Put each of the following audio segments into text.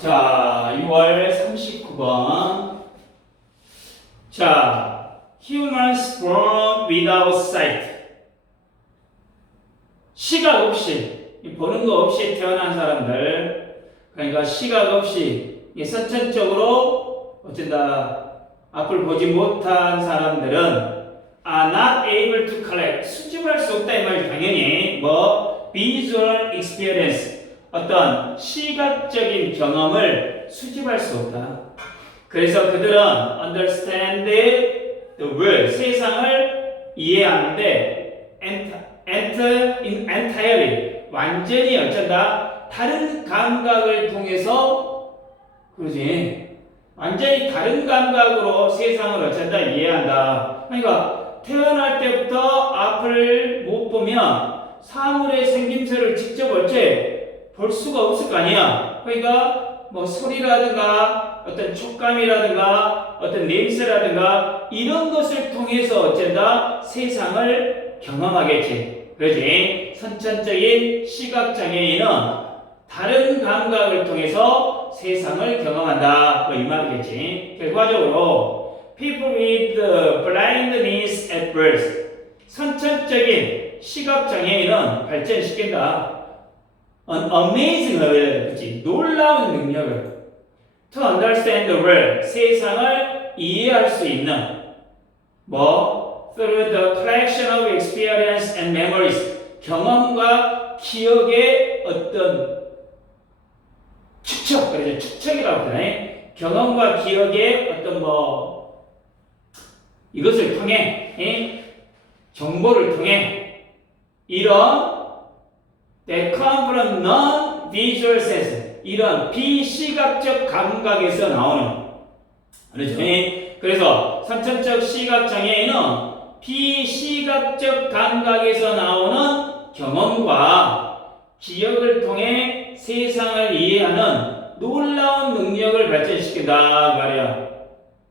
자, 6월 39번. 자, humans born without sight. 시각 없이, 보는 거 없이 태어난 사람들, 그러니까 시각 없이 선천적으로 어쩐다 앞을 보지 못한 사람들은 are not able to collect, 수집할 수 없다 이 말이 당연히 visual experience, 어떤 시각적인 경험을 수집할 수 없다. 그래서 그들은 understand the world, 세상을 이해하는데 entirely, 완전히 어쩐다 다른 감각을 통해서, 그러지, 완전히 다른 감각으로 세상을 어쩐다 이해한다. 그러니까 태어날 때부터 앞을 못 보면 사물의 생김새를 직접 어째 볼 수가 없을 거 아니야. 그러니까 소리라든가 어떤 촉감이라든가 어떤 냄새라든가 이런 것을 통해서 어쩐다 세상을 경험하겠지. 그러지. 선천적인 시각장애인은 다른 감각을 통해서 세상을 경험한다. 이 말이겠지. 결과적으로 people with blindness at birth, 선천적인 시각장애인은 발전시킨다. An amazing ability, 놀라운 능력을 to understand the world, 세상을 이해할 수 있는 through the collection of experience and memories, 경험과 기억의 어떤 축적, 그러죠. 축적이라고 하네. 경험과 기억의 어떤 이것을 통해 정보를 통해 이런 that come from non-visual sense, 이런 비시각적 감각에서 나오는, 그렇죠? 그래서 선천적 시각장애인은 비시각적 감각에서 나오는 경험과 기억을 통해 세상을 이해하는 놀라운 능력을 발전시킨다 말이야.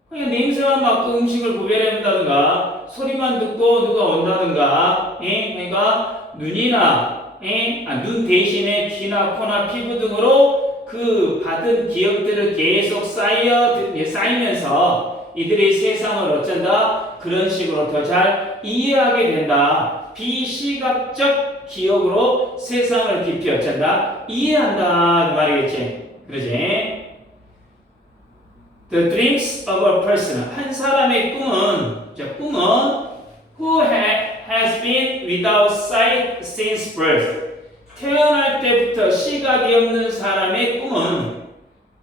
그냥 냄새만 맡고 음식을 구별한다든가 소리만 듣고 누가 온다든가, 그러니까 눈이나 눈 대신에 귀나 코나 피부 등으로 그 받은 기억들을 계속 쌓이면서 이들이 세상을 어쩐다 그런 식으로 더 잘 이해하게 된다. 비시각적 기억으로 세상을 깊이 어쩐다 이해한다 그 말이겠지. 그러지? The dreams of a person, 한 사람의 꿈은 who has been without sight since birth, 태어날 때부터 시각이 없는 사람의 꿈은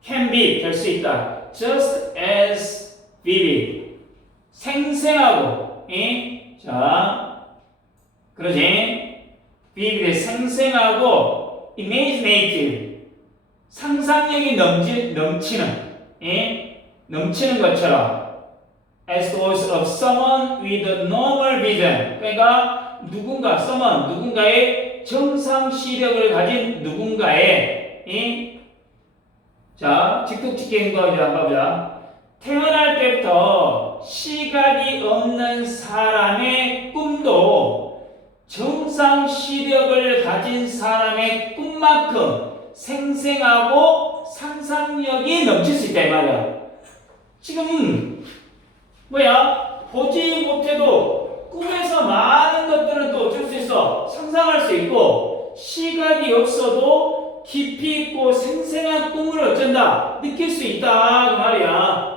can be, 될 수 있다. just as vivid, 생생하고, 자, 그러지? vivid, 생생하고, imaginative, 상상력이 넘치는 것처럼 as those of someone with a normal vision, 그러니까 누군가의 정상 시력을 가진 누군가의 자, 직독직계인 거 이제 한번 보자. 태어날 때부터 시각이 없는 사람의 꿈도 정상 시력을 가진 사람의 꿈만큼 생생하고 상상력이 넘칠 수 있다 이 말이야. 지금 보지 못해도 꿈에서 많은 것들은 또 어쩔 수 있어. 상상할 수 있고, 시각이 없어도 깊이 있고 생생한 꿈을 어쩐다 느낄 수 있다 그 말이야.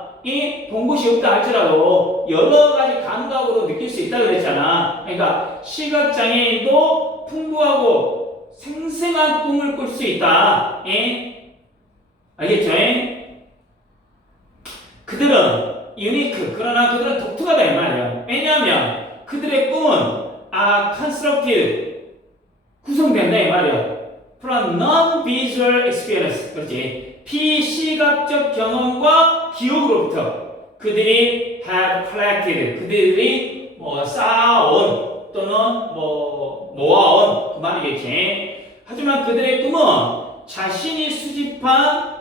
본 것이 없다 할지라도 여러 가지 감각으로 느낄 수 있다 그랬잖아. 그러니까 시각장애인도 풍부하고 생생한 꿈을 꿀 수 있다. 알겠죠? 그들은 유니크, 그러나 그들은 독특하다 이 말이야. 왜냐하면 그들의 꿈은 constructed, 구성된다 이 말이야. from non-visual experience, 그렇지? 비시각적 경험과 기억으로부터 그들이 have collected, 그들이 쌓아온 또는 모아온 그 말이겠지. 하지만 그들의 꿈은 자신이 수집한,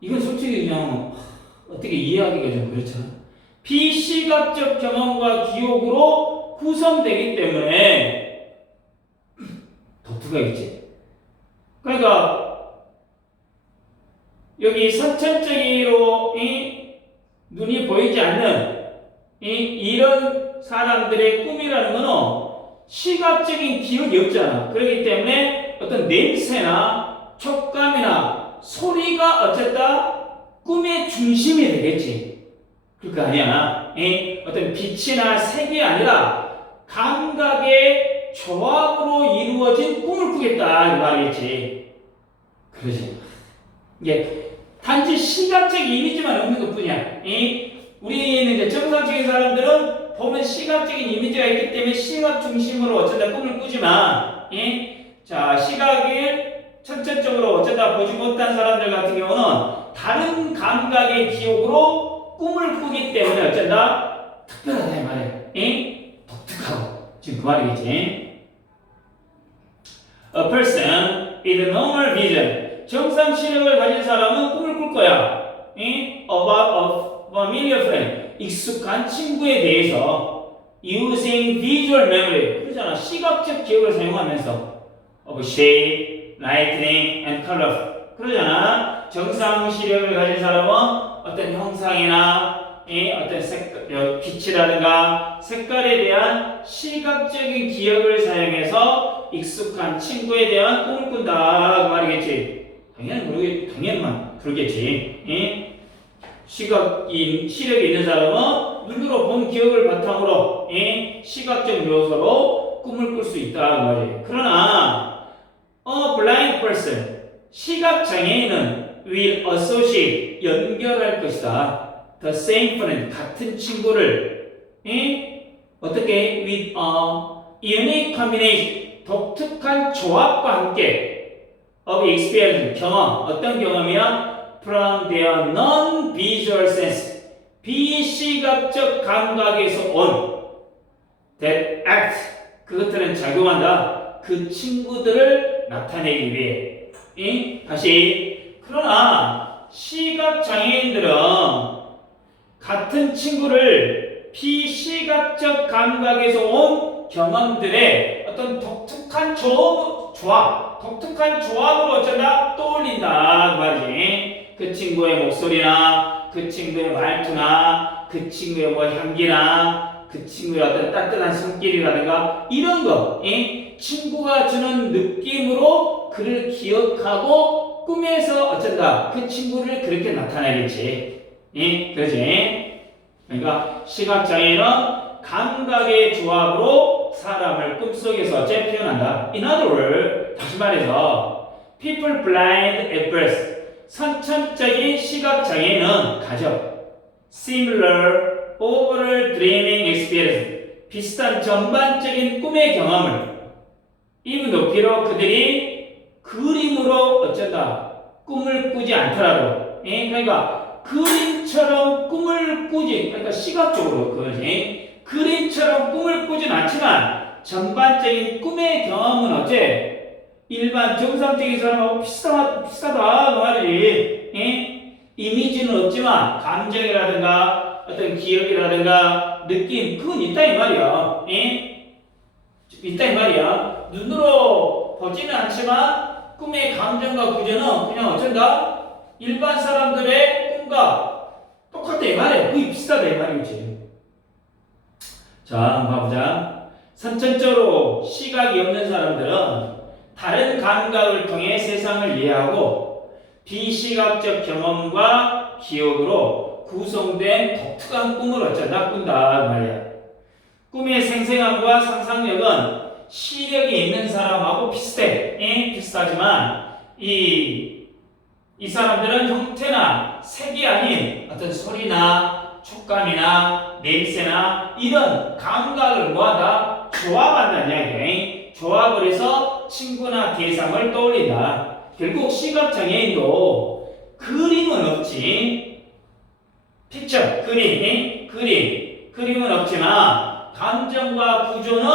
이건 솔직히 그냥 어떻게 이해하기가 좀 그렇잖아. 비시각적 경험과 기억으로 구성되기 때문에 독특하겠지. 그러니까 여기 선천적으로 눈이 보이지 않는 이런 사람들의 꿈이라는 거는 시각적인 기억이 없잖아. 그렇기 때문에 어떤 냄새나 촉감이나 소리가 어쨌다 꿈의 중심이 되겠지. 그거 아니야. 어떤 빛이나 색이 아니라 감각의 조합으로 이루어진 꿈을 꾸겠다 이 말이겠지. 그러지. 이게 단지 시각적 이미지만 없는 것뿐이야. 우리는 이제 정상적인 사람들은 보면 시각적인 이미지가 있기 때문에 시각 중심으로 어쩌다 꿈을 꾸지만, 자 시각을 천천적으로 어쩌다 보지 못한 사람들 같은 경우는 다른 감각의 기억으로 꿈을 꾸기 때문에 어쩐다 특별하다 이 말이야. 독특하고 지금 그 말이겠지. A person with normal vision. 정상 시력을 가진 사람은 꿈을 꿀 거야. About a familiar friend. 익숙한 친구에 대해서 using visual memory. 그러잖아. 시각적 기억을 사용하면서 of shape, lightning, and color. 그러잖아. 정상 시력을 가진 사람은 어떤 형상이나 어떤 색깔, 빛이라든가 색깔에 대한 시각적인 기억을 사용해서 익숙한 친구에 대한 꿈을 꾼다 그 말이겠지. 당연히만 그러겠지. 시력이 있는 사람은 눈으로 본 기억을 바탕으로 시각적 요소로 꿈을 꿀 수 있다 그 말이에요. 그러나 a blind person 시각 장애인은 will associate 연결할 것이다. The same friend 같은 친구를 어떻게 with a unique combination 독특한 조합과 함께 of experience 경험 어떤 경험이야? From their non-visual sense 비시각적 감각에서 온 that act 그것들은 작용한다. 그 친구들을 나타내기 위해. 다시 그러나 시각 장애인들은 같은 친구를 비시각적 감각에서 온 경험들의 어떤 독특한 조합, 독특한 조합으로 어쩌다 떠올린다 그 말이지. 그 친구의 목소리나 그 친구의 말투나 그 친구의 뭐 향기나 그 친구의 어떤 따뜻한 손길이라든가 이런 거, 친구가 주는 느낌으로 그를 기억하고 꿈에서 어쩐다 그 친구를 그렇게 나타내겠지. 그렇지? 그러니까 시각장애는 감각의 조합으로 사람을 꿈속에서 어째 표현한다. In other words, 다시 말해서 people blind at birth 선천적인 시각장애는 가져 similar overall dreaming experience 비슷한 전반적인 꿈의 경험을 even though 비록 그들이 그림으로 어쩐다 꿈을 꾸지 않더라도 그러니까 그림처럼 꿈을 꾸지 그러니까 시각적으로 그거지 그림처럼 꿈을 꾸진 않지만 전반적인 꿈의 경험은 어째 일반 정상적인 사람하고 비슷하다 그 말이지. 이미지는 없지만 감정이라든가 어떤 기억이라든가 느낌 그건 있다 이 말이야. 있다 이 말이야. 눈으로 보지는 않지만 꿈의 감정과 구조는 그냥 어쩐다 일반 사람들의 꿈과 똑같다 이 말이야. 그게 비슷하다 이 말이지. 자 한번 봐보자. 선천적으로 시각이 없는 사람들은 다른 감각을 통해 세상을 이해하고 비시각적 경험과 기억으로 구성된 독특한 꿈을 어쩌다 꾼다 말이야. 꿈의 생생함과 상상력은 시력이 있는 사람하고 비슷해. 비슷하지만 이 사람들은 형태나 색이 아닌 어떤 소리나 촉감이나 냄새나 이런 감각을 뭐하다 조합한다는 이야기야. 조합을 해서 친구나 대상을 떠올린다. 결국 시각장애인도 그림은 없지. 픽처, 그림은 없지만 감정과 구조는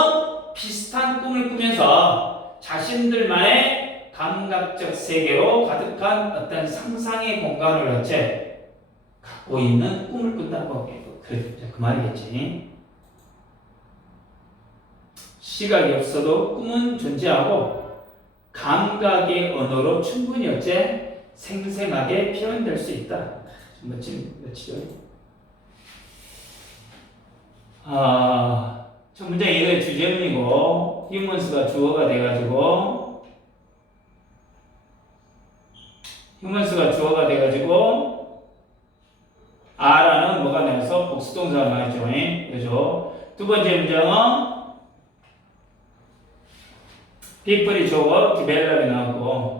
비슷한 꿈을 꾸면서 자신들만의 감각적 세계로 가득한 어떤 상상의 공간을 어째 갖고 있는 꿈을 꾼다고 그 말이겠지. 시각이 없어도 꿈은 존재하고 감각의 언어로 충분히 어째 생생하게 표현될 수 있다. 멋지죠? 첫 문장 이거 주제문이고 휴먼스가 주어가 돼가지고 are는 뭐가 나와서 복수동사가 나왔죠. 그죠? 두 번째 문장은 people이 주어 develop이 나왔고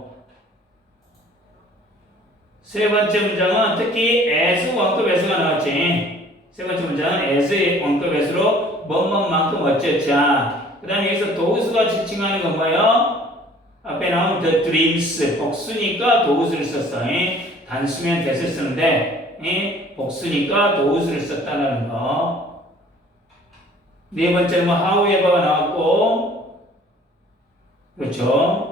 세 번째 문장은 특히 as 원급 as가 나왔지. 세 번째 문장은 as의 원급 as로 뭐뭐만큼 어쩌자. 그 다음에 여기서 dose가 지칭하는 건 뭐예요? 앞에 나온 the dreams 복수니까 dose를 썼어. 단수면 that을 쓰는데 복수니까 dose를 썼다는 거. 네 번째는 뭐 however가 나왔고 그렇죠.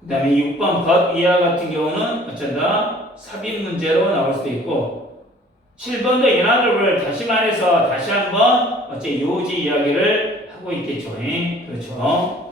그 다음에 6번 but 이하 같은 경우는 어쩐다? 삽입 문제로 나올 수도 있고 7번도 in other words 다시 말해서 다시 한번 어째 요지 이야기를 하고 있겠죠. 그렇죠.